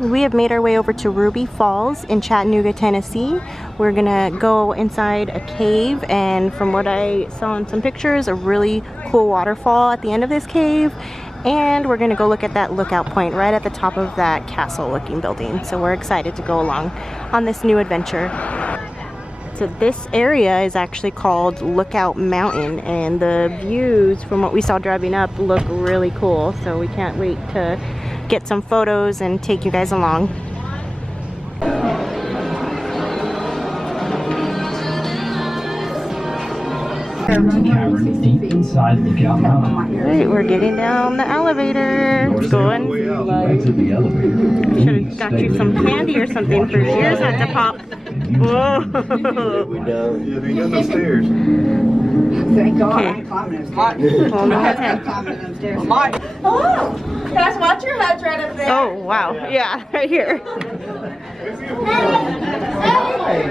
We have made our way over to Ruby Falls in Chattanooga, Tennessee. We're gonna go inside a cave, and from what I saw in some pictures, a really cool waterfall at the end of this cave. And we're gonna go look at that lookout point right at the top of that castle looking building. So we're excited to go along on this new adventure. So this area is actually called Lookout Mountain, and the views from what we saw driving up look really cool. So we can't wait to get some photos and take you guys along. Cavern deep inside Lookout Mountain. Alright, we're getting down the elevator. It's going. Exit the elevator. Should have got you some candy or something for your ears not to pop. Whoa! Yeah, they got no stairs. Thank God. Okay. I ain't climbing them stairs. Hold on. I'm climbing them stairs. Hello! Guys, watch your heads right up there. Oh, wow. Yeah, right here.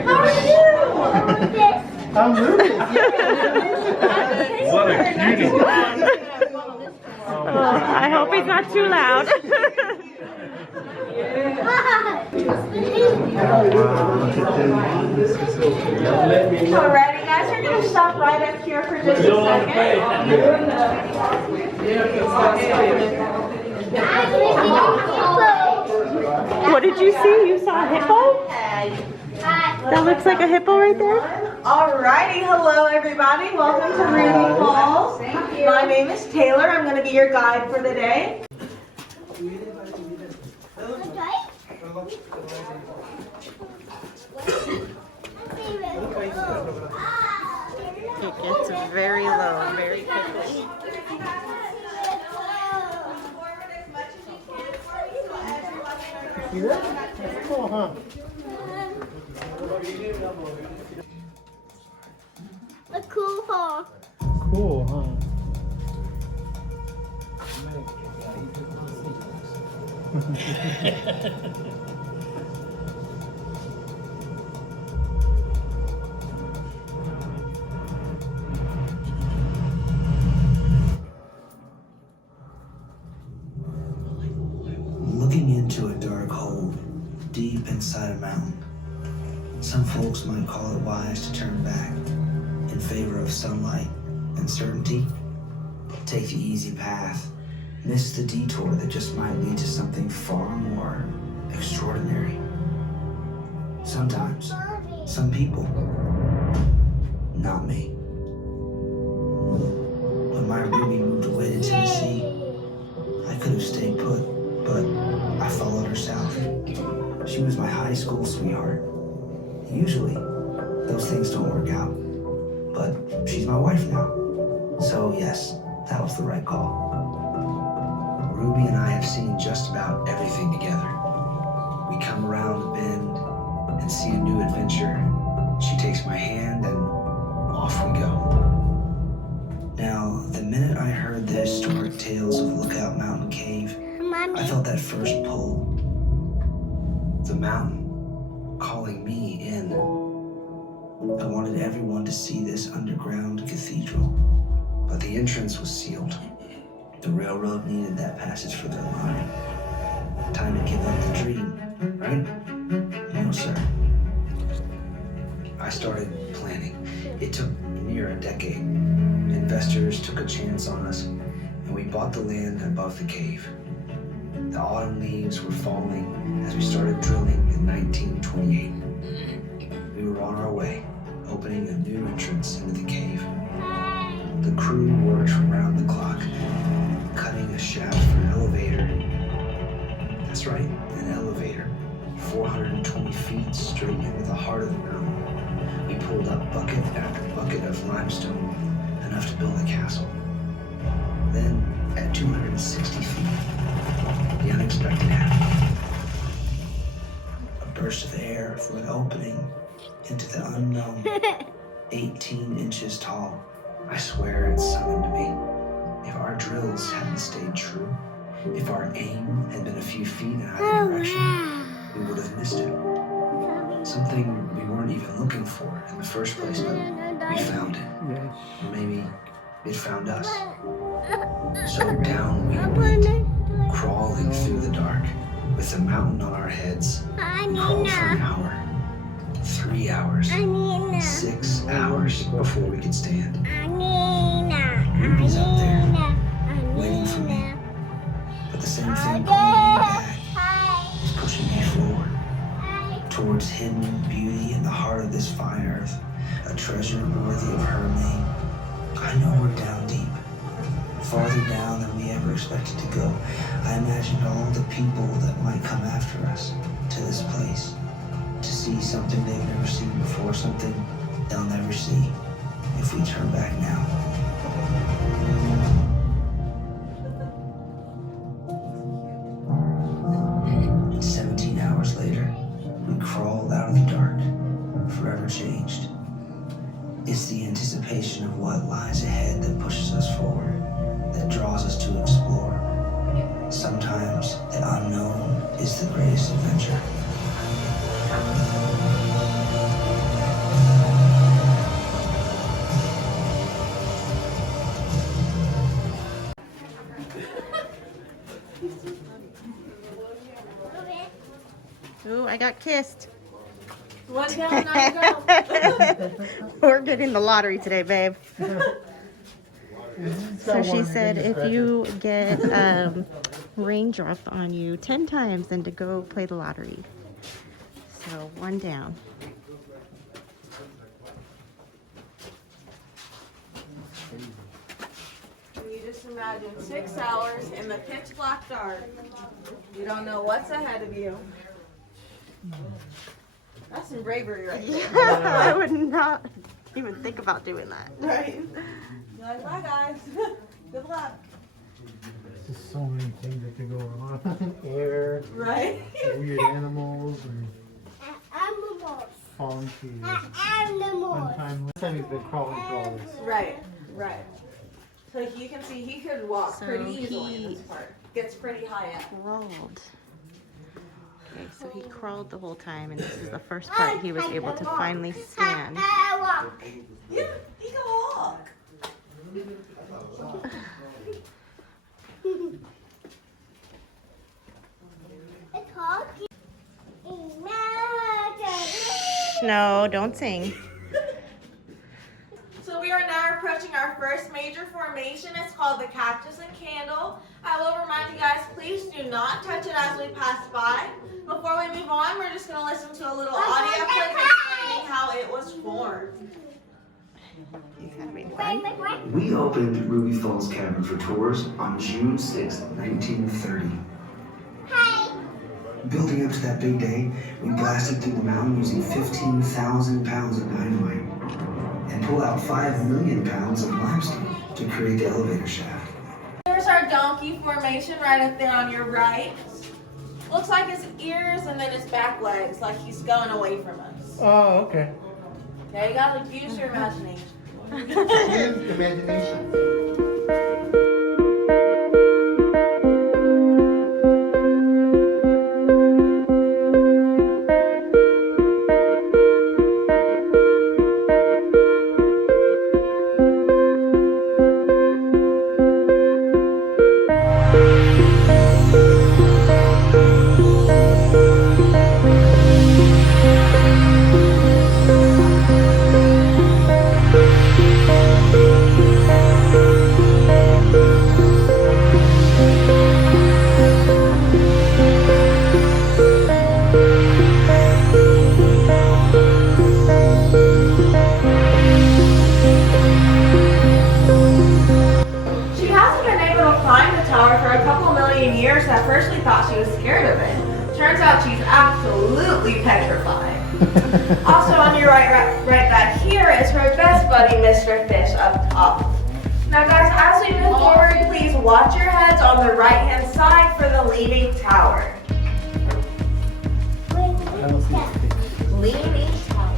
How are you? I'm moving. What a cutie. I hope it's not too loud. Alrighty, guys, we're going to stop right up here for just a second. What did you see? You saw a hippo? That looks like a hippo right there. Alrighty, hello everybody. Welcome to Ruby Falls. My name is Taylor. I'm going to be your guide for the day. It gets very low very quickly. See that? That's cool, huh? A cool hole. Cool, huh? Looking into a dark hole deep inside a mountain. Some folks might call it wise to turn back in favor of sunlight and certainty. Take the easy path, miss the detour that just might lead to something far more extraordinary. Sometimes, some people, not me. When my Ruby moved away to Tennessee, I could have stayed put, but I followed her south. She was my high school sweetheart. Usually, those things don't work out, but she's my wife now. So yes, that was the right call. Ruby and I have seen just about everything together. We come around the bend and see a new adventure. She takes my hand and off we go. Now, the minute I heard the historic tales of Lookout Mountain Cave, I felt that first pull. The mountain calling me in. I wanted everyone to see this underground cathedral, but the entrance was sealed. The railroad needed that passage for their line. Time to give up the dream, right? No, sir. I started planning. It took near a decade. Investors took a chance on us, and we bought the land above the cave. The autumn leaves were falling as we started drilling in 1928. We were on our way, opening a new entrance into the cave. The crew worked around the clock, cutting a shaft for an elevator. That's right, an elevator. 420 feet straight into the heart of the mountain. We pulled up bucket after bucket of limestone, enough to build a castle. Then, at 260 feet, the unexpected happened. A burst of air through an opening into the unknown, 18 inches tall. I swear it summoned me. If our drills hadn't stayed true, if our aim had been a few feet in either direction, we would have missed it. Something we weren't even looking for in the first place, but we found it. Or maybe it found us. So down we went, crawling through the dark, With the mountain on our heads, we crawled for an hour, 3 hours, 6 hours before we could stand. Ruby's up there, waiting for me. But the same thing pulling me back is pushing me forward, towards hidden beauty in the heart of this fine earth, a treasure worthy of her name. I know we're down deep, farther down than we ever expected to go. I imagined all the people that might come after us to this place, to see something they've never seen before, something they'll never see if we turn back now. And 17 hours later, we crawled out of the dark, forever changed. It's the anticipation of what lies ahead that pushes us forward, that draws us to explore. Sometimes the unknown is the greatest adventure. Ooh, I got kissed. One down, nine go. We're getting the lottery today, babe. So she said if you get raindrop on you 10 times, then to go play the lottery. So one down. You just imagine 6 hours in the pitch black dark. You don't know what's ahead of you. That's some bravery right there. I would not even think about doing that. Right? You're like, bye guys. Good luck. There's just so many things that could go wrong. Air, Right? weird animals, and Animals. falling trees. Animals. One time he's been crawling through all this. Right, right. So you can see he could walk So pretty easily in he- this part. Gets pretty high up. Crawled. Okay, so he crawled the whole time, and this is the first part he was able to finally stand. I walk. Yeah, he can walk. It's hard. No, don't sing. So we are now approaching our first major formation. It's called the Cactus and Candle. I will remind you guys, please do not touch it as we pass by. Before we move on, we're just going to listen to a little audio clip explaining how it was formed. He's having fun. We opened Ruby Falls Cavern for tours on June 6, 1930. Building up to that big day, we blasted through the mountain using 15,000 pounds of dynamite and pulled out 5 million pounds of limestone to create the elevator shaft. Here's our donkey formation right up there on your right. Looks like his ears and then his back legs, like he's going away from us. Oh, okay. Okay, you gotta use your imagination. Use imagination. She hasn't been able to climb the tower for a couple million years. At first we thought she was scared of it. Turns out she's absolutely petrified. Also on your right back here is her best buddy, Mr. Fish, up top. Now guys, as we move forward, please watch your heads on the right hand side for the leaning tower. I don't see anything. Leaning tower.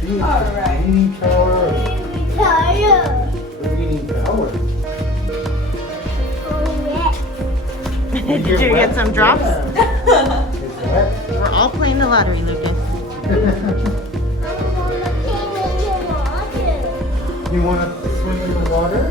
See, All right. Leaning tower. The leaning tower. Did you get some drops? Yeah. It's wet. We're all playing the lottery, Lucas. You want to swim in the water?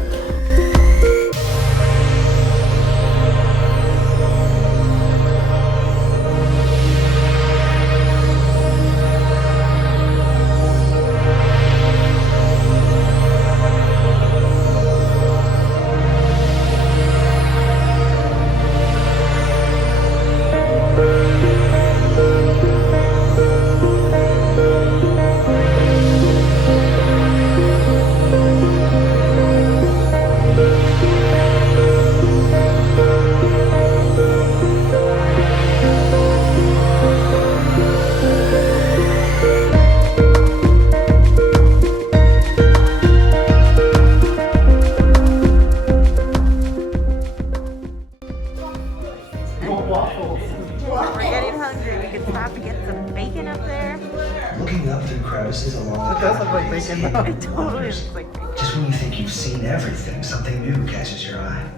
terraces along the It does look like pathways. bacon though. It totally is like Just when you think you've seen everything, something new catches your eye.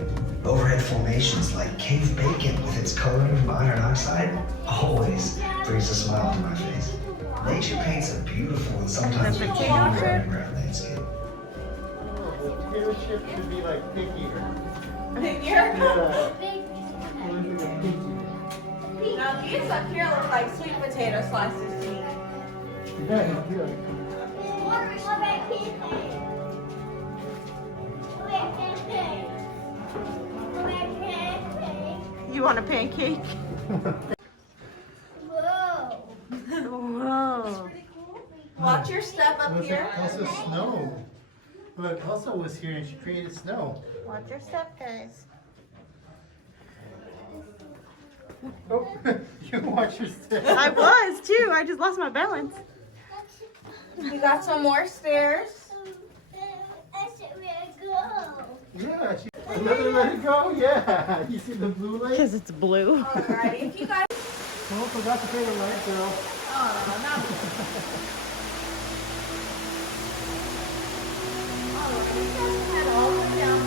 Overhead formations like Cave Bacon with its coloring from iron oxide always brings a smile to my face. Nature paints a beautiful and sometimes rare landscape. Potato chip should be like pig eater. Here. Yeah. Only like a pig eater. Now these up here look like sweet potato slices to me. Yeah, it's good. you want a pancake? Whoa. Whoa. Watch your step up Was here. it also snow? But Elsa was here and she created snow. Watch your step, guys. Oh, you watch your step. I was too. I just lost my balance. We got some more stairs. That's where I go. Yeah, let it go. Yeah, you see the blue light? Because it's blue. Alrighty, if you guys. Oh, forgot to pay the light, girl. Oh, not. All the way down.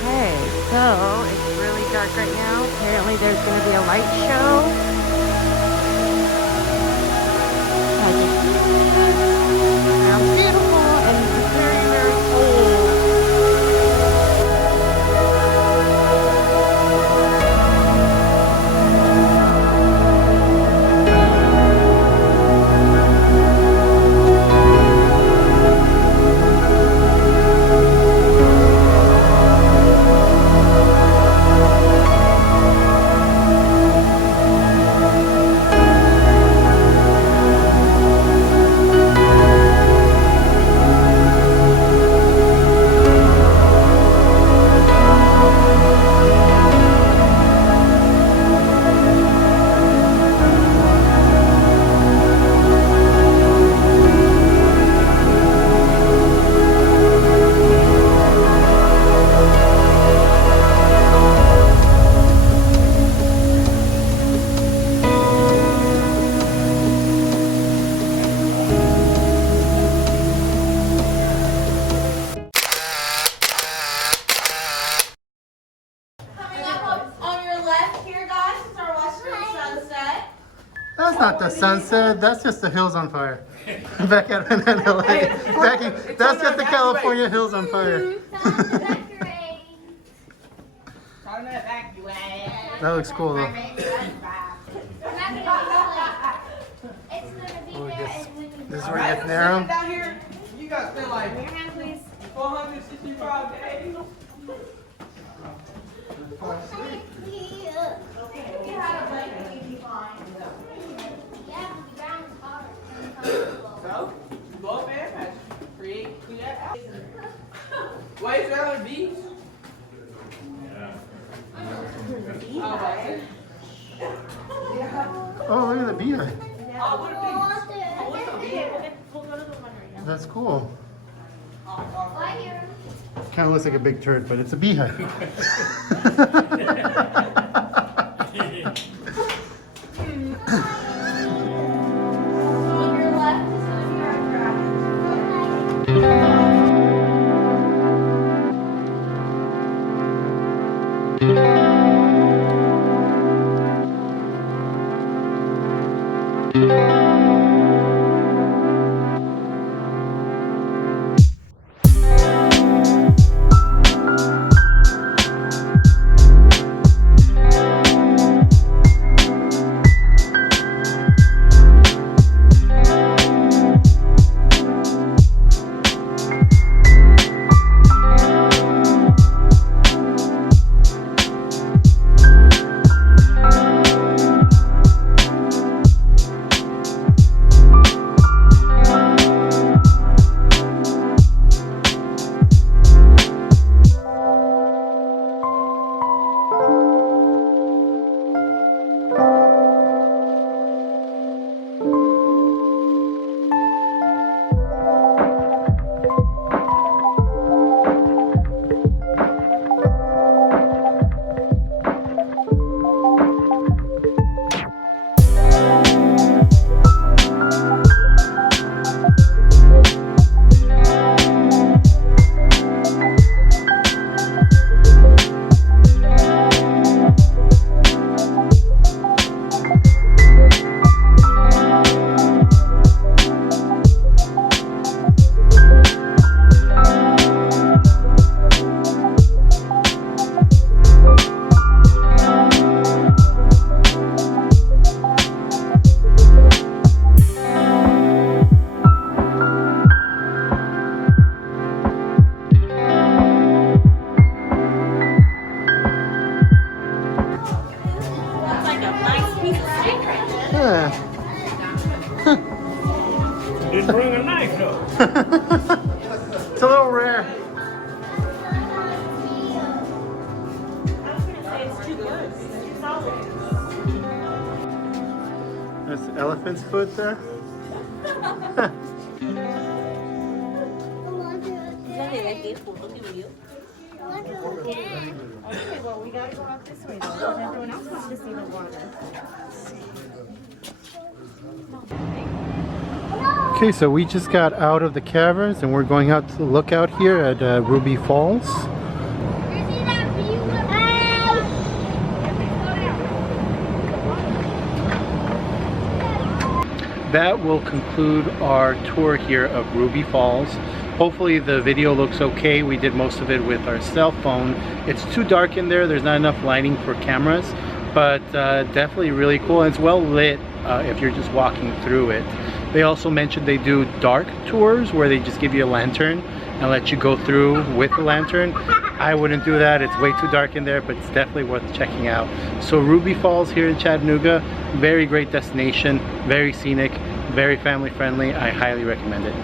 Okay, so it's really dark right now. Apparently there's going to be a light show. Sounds beautiful and very, very cold. Coming up on your left here, guys, is our western sunset. That's not the sunset. That's just the hills on fire. Back at LA. That's just the California hills on fire. That looks cool though. Oh, this is where you get narrow. Down here, you got to like 465 days. So, go up there and create that. Wait, is there on the beach? Oh, look at the beehive. Oh, what a beach. That's cool. Kind of looks like a big turd, but it's a beehive. On your left is going to be our dragon. There's elephant's foot there. Okay, well, we gotta go out this way though, because everyone else wants to see the water. Okay, so we just got out of the caverns and we're going out to look out here at Ruby Falls. That will conclude our tour here of Ruby Falls. Hopefully the video looks okay. We did most of it with our cell phone. It's too dark in there. There's not enough lighting for cameras, but definitely really cool. And it's well lit if you're just walking through it. They also mentioned they do dark tours where they just give you a lantern and let you go through with the lantern. I wouldn't do that. It's way too dark in there, but it's definitely worth checking out. So Ruby Falls here in Chattanooga, very great destination, very scenic, very family friendly. I highly recommend it.